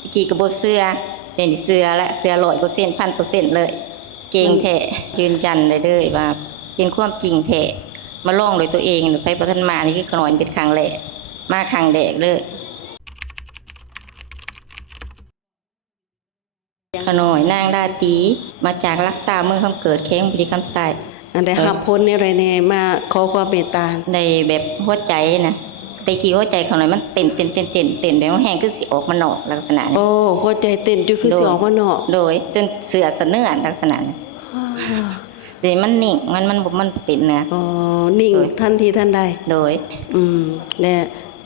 ตะกี้ก็บ่เชื่อเดี๋ยวนี้เชื่อและเชื่อ100% 1,000%เลยเก่งแท้ยืนยันได้เลยว่าเป็นความจริงแท้มาลองด้วยตัวเองไปบ่ทันมานี่คือขน้อยเป็นครั้งแรกมาครั้งแรกเลยขน้อยนางดาตีมาจากรักษาเมืองคำเกิดแข้งบุรีคำไซอันได้รับพ้นในไรแน่มาขอความเมตตาในแบบหัวใจนะแต่กี้หัวใจเขาหน่อยมันเต้นแบบแห้งคือสิออกมานอกลักษณะนี้โอ้หัวใจเต้นอยู่คือสิออกมานอกโดยจนเสือสะเนื้อลักษณะนี้แต่มันนิ่งมันติดนะอ๋อนิ่งทันทีทันใดโดยและ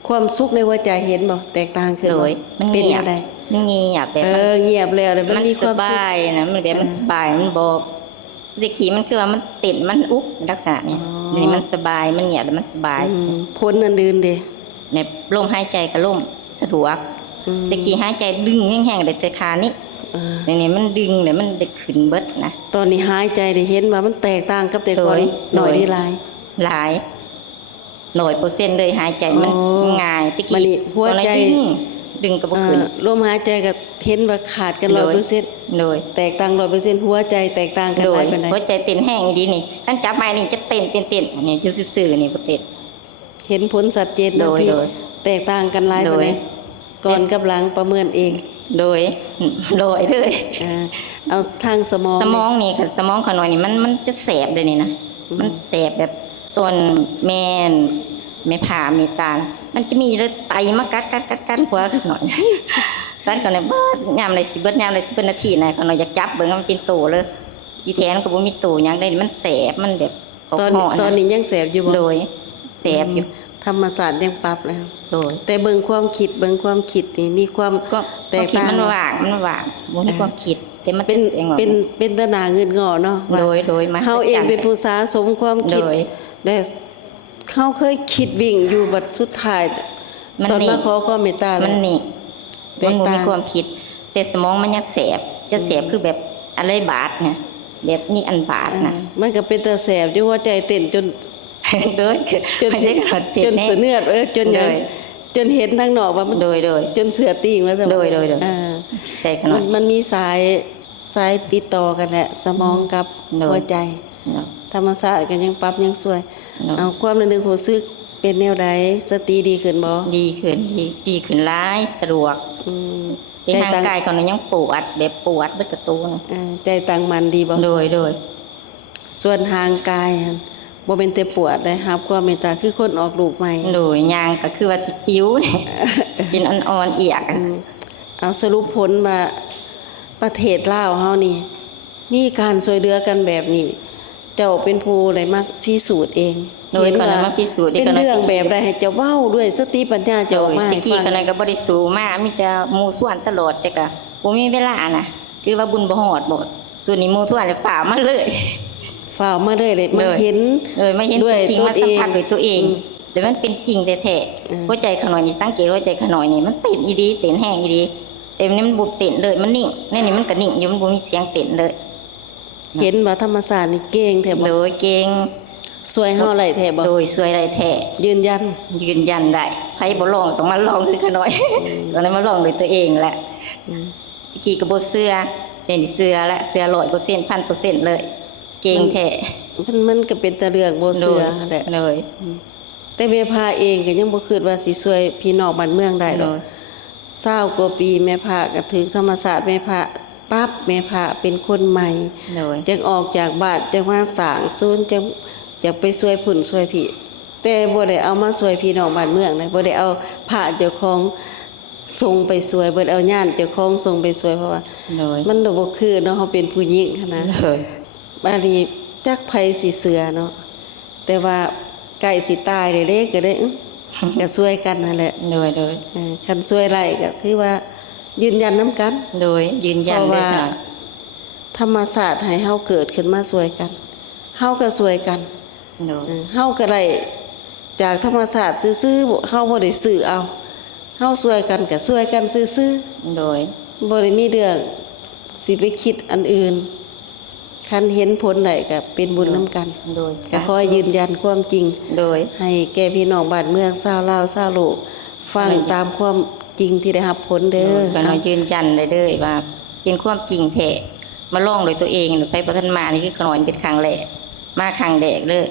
ความสุขในหัวใจเห็นบ่แตกต่างขึ้นโดยมันเป็นอะไรมันเงียบแบบเงียบแล้วมันมีความสบายนะมันแบบมันสบายมันบ่ตะกี้มันคือว่ามันติดมันอุกลักษณะนี้นี่มันสบายมันเงียบแล้วมันสบายพ้นอื่นๆเด้แบบลมหายใจก็ลมสะดวกตะกี้หายใจดึงแห้งๆแต่ขานี้นี่มันดึงเดี๋ยวมันจะขึ้นเบิดนะตอนนี้หายใจได้เห็นว่ามันแตกต่างกับแต่ก่อนหน่อยนี่หลาย100%เลยหายใจมันง่ายตะกี้หัวใจดึงก็บ่ขึ้นลมหายใจก็เห็นว่าขาดกัน100%โดยแตกต่าง100%หัวใจแตกต่างกันหลายปานใดหัวใจเต้นแห้งดีนี่ตั้งจับไม้นี่จะเต้นนี่อยู่ซื่อๆนี่บ่เต้นเห็นผลชัดเจนทันทีแตกต่างกันหลายปานใดก่อนกับหลังประเมินเองโดยเลยเอาทางสมองนี่ค่ะสมองขน้อยนี่มันจะแสบเลยนี่นะมันแสบแบบต้นแม่ผ่าเมตามันจะมีเลยไตมากัดหัวขน้อยกัดขน้อยบ่ยามใดสิเบิดยามใดสิเบิดนาทีนะขน้อยอยากจับเบิ่งมันเป็นโตเลยอีแทนก็บ่มีโตหยังได้มันแสบมันแบบตอนนี้ยังแสบอยู่บ่โดยแสบอยู่ธรรมศาสตร์ยังปรับแล้วโดยแต่เบิ่งความคิดนี่มีความแตกต่างมันว่างบ่มีความคิดแต่มันเป็นตนาเงินงอเนาะโดยมาเฮาเองเป็นผู้สะสมความคิดได้เขาเคยคิดวิ่งอยู่บัดสุดท้ายตอนมาขอความเมตตามันนี่มันมีความคิดแต่สมองมันยังแสบจะแสบคือแบบอะไรบาดเนี่ยแบบนี้อันบาดนะมันก็เป็นตาแสบอยู่หัวใจเต้นจนโดยจนเสือจนเห็นทางนอกว่ามันโดยจนเสือติ่งว่าโดยใจขนาดมันมีสายติดต่อกันแหละสมองกับหัวใจธรรมศาสตร์กันยังปรับยังสวยเอาความนึกหัวซึกเป็นแนวใดสติดีขึ้นบ่ดีขึ้นหลายสะดวกใจทางกายเขายังปวดแบบปวดเบิดกระตูนใจตั้งมันดีบ่โดยส่วนทางกายบ่เป็นแต่ปวดได้ครับก็เมตตาคือคนออกลูกใหม่โดยยางก็คือว่าสิปิ้วเป็นอ่อนๆเอียกเอาสรุปผลมาประเทศลาวเฮานี่มีการช่วยเหลือกันแบบนี้เจ้าเป็นผู้ได้มาพิสูจน์เองโดยคนมาพิสูจน์เป็นเรื่องแบบใดให้เจ้าเว้าด้วยสติปัญญาเจ้ามาตะกี้คนนั้นก็บ่ได้สู้มามีแต่หมู่ส่วนตลอดแต่ก็บ่มีเวลานะคือว่าบุญบ่ฮอดบ่ส่วนนี้หมู่ทั่วเลยฝ่ามาเลยมาเห็นด้วยจริงมาสัมผัสด้วยตัวเองแต่มันเป็นจริงแท้ๆหัวใจขน้อยนี่สังเกตหัวใจขน้อยนี่มันเต้นอีดีเต้นแห้งอีดีแต่นี่มันบ่เต้นเลยมันนิ่งนี่มันก็นิ่งอยู่มันบ่มีเสียงเต้นเลยเห็นว่าธรรมศาสตร์นี่เก่งแท้บ่โดยเก่งสวยเฮาไรแท้บ่โดยสวยไรแท้ยืนยันได้ใครบ่ลองต้องมาลองคือขน้อยตอนนั้นมาลองด้วยตัวเองแหละตะกี้ก็บ่เชื่อเดี๋ยวนี้เชื่อและเชื่อ100% 1,000% เลยเก่งแท้มันก็เป็นตะเรื่องบ่เชื่อแหละเลยแต่แม่พาเองก็ยังบ่คิดว่าสิช่วยพี่น้องบ้านเมืองได้ดอก20กว่าปีแม่พาก็ถึงธรรมศาสตร์แม่พาปั๊บแม่พาเป็นคนใหม่จังออกจากบ้านจังมาสร้างศูนย์จังไปช่วยพุ่นช่วยพี่แต่บ่ได้เอามาช่วยพี่น้องบ้านเมืองนะบ่ได้เอาพระเจ้าของส่งไปช่วยบ่ได้เอาญาติเจ้าของส่งไปช่วยเพราะว่ามันบ่คือเนาะเฮาเป็นผู้หญิงนะบาดนี้จักไผสิเสือเนาะแต่ว่าใกล้สิตายเด้ก็ได้ก็ช่วยกันนั่นแหละโดยคันช่วยไล่ก็คือว่ายืนยันนํกันโดยยืนยันเลยค่ะธรรมศาสตร์ให้เฮาเกิดขึ้นมาช่วยกันเฮาก็ช่วยกันเฮาก็ได้จากธรรมศาสตร์ซื่อๆเฮาบ่ได้ซื้อเอาเฮาช่วยกันก็ช่วยกันซื่อๆโดยบ่ได้มีเรื่องสิไปคิดอันอื่นคันเห็นผลได้ก็เป็นบุญนํกันโดยก็ขอยืนยันความจริงโดยให้แก่พี่น้องบ้านเมืองชาวลาวชาวโลกฟังตามความ จริงที่ได้รับผลเด้อ ก็น้อยยืนยันได้เลยว่า เป็นความจริงแท้มาลองโดยตัวเองไปบ่ทันมานี่คือขน้อยเป็นครั้งแรกมาครั้งแรกเด้อ